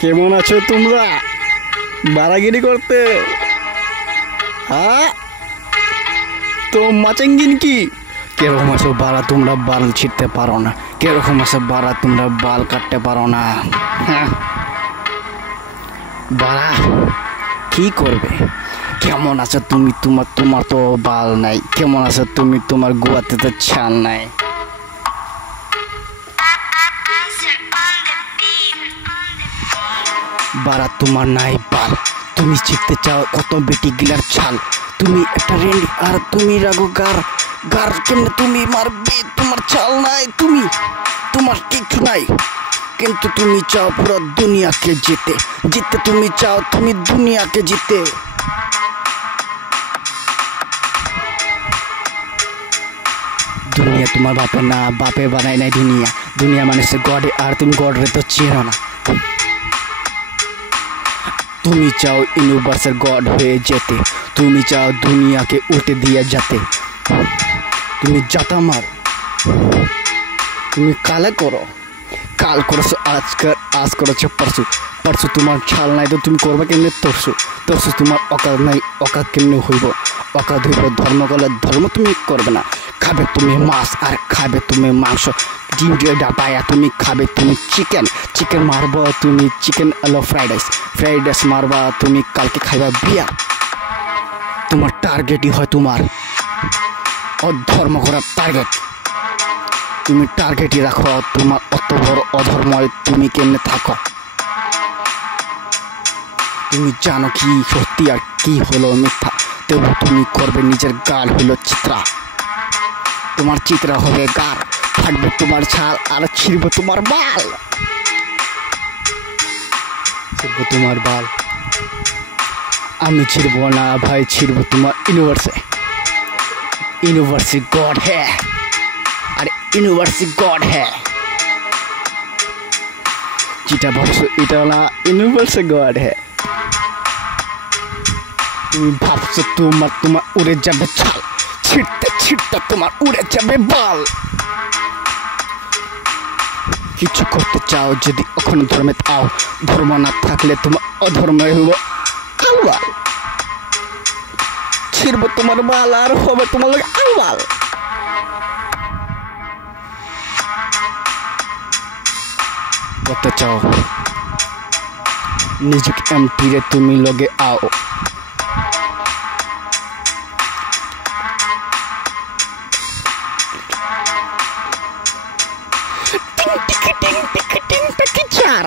কেমন আছো তোমরা? বাড়াগিরি করতে হ্যাঁ তো মাচেঙ্গিন কি কিরকম আছো বাড়া? তোমরা বাল ছিঁড়তে পারো না। কিরকম আছো বাড়া? তোমরা বাল কাটতে পারো না। হ্যাঁ বাড়া কি করবে? কেমন আছো তুমি? তোমার তোমার তো বাল নাই। কেমন আছো তুমি? তোমার গোয়াতে তো ছাল নাই। বাড়া তোমার নাই বাল। তুমি শিখতে চাও কত বেটি গিলার ছাল। তুমি একটা রেন্ডি আর তুমি রাগো গার গার। কেমনে তুমি মারবে? তোমার ছাল নাই। তুমি তোমার কিছু নাই, কিন্তু তুমি চাও পুরো দুনিয়াকে জিতে জিতে। তুমি চাও তুমি দুনিয়াকে জিতে। দুনিয়া তোমার বাপে না, বাপে বানায় নাই দুনিয়া। দুনিয়া মানে সে গডে, আর তুমি গডরে তো চেনো না। তুমি চাও ইউনিভার্সের গড হয়ে যেতে। তুমি চাও দুনিয়াকে উল্টে দিয়ে যেতে। তুমি যাতা মার, তুমি কালে করো। কাল করেছো আজকাল, আজ করেছো পরশু। পরশু তোমার ছাল নাই তো তুমি করবে কেমনে তরশু? তরশু তোমার অকাল নাই, অকাল কেমনে হইব? অকাল হইব ধর্ম গলে, ধর্ম তুমি করবে না। খাবে তুমি মাছ আর খাবে তুমি মাংস। ডিম দিয়ে ডাবায়া তুমি খাবে তুমি চিকেন। চিকেন মারবা তুমি, চিকেন আলো ফ্রাইড রাইস। ফ্রাইড রাইস মারবা তুমি, কালকে খাইবা বিয়া। তোমার টার্গেটই হয় তোমার অধর্ম করার টার্গেট। তুমি টার্গেটই রাখো তোমার অত বড় অধর্ময় তুমি কেমনে থাকো? তুমি জানো কি সত্যি আর কি হলো মিথ্যা, তবু তুমি করবে নিজের গাল হলো চিত্রা। তোমার চিত্রা হবে গার, ফাটবে তোমার ছাল আর ছিড়বে তোমার বাল। ছিড়বো তোমার বাল আমি, ছিড়বো না ভাই, ছিড়বো তোমার ইউনিভার্সে। यूनिवर्स गॉड है, अरे यूनिवर्स गॉड है। যেটা ভাবছো এটা না, यूनिवर्स गॉड है। তুমি ভাবছো তোমার তোমার উড়ে যাবে ছাল, ছিঁড়তে ছিঁড়তে তোমার উড়ে যাবে বাল। কিছু করতে চাও যদি ওখানে ধর্মে আও, ধর্ম না থাকলে তোমার অধর্ম হইব আলবাল। ছিড়বো তোমার বাল আর হবে তোমার লাগে আলবাল। করতে চাও নিজেকে এমটি রে তুমি লগে আও। টিং টিকি টিং টিকি টিং টিকি চার।